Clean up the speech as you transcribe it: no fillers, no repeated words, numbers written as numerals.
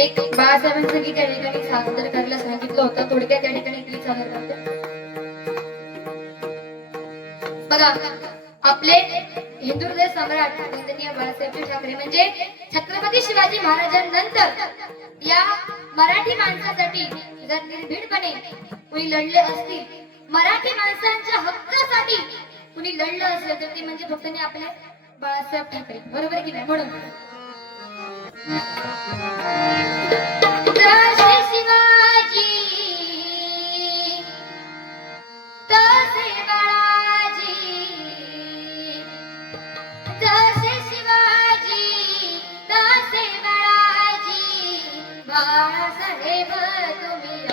एक बाळासाहेबांचं गीत त्या ठिकाणी सादर करायला सांगितलं होतं. थोडक्यात त्या ठिकाणी गीत सादर करते. बघा, आपले हिंदू हृदय सम्राट वंदनीय बाळासाहेब ठाकरे म्हणजे छत्रपती शिवाजी महाराजांनंतर या मराठी माणसासाठी जर निर्भीडपणे कुणी लढले असतील, मराठी माणसांच्या हक्कासाठी कुणी लढलं असेल तर ते म्हणजे फक्त आपले बाळासाहेब ठाकरे. बरोबर की नाही? म्हणून जसे शिवाजी तसे बाळाजी, जसे शिवाजी तसे बाळाजी, बाळासाहेब तुम्ही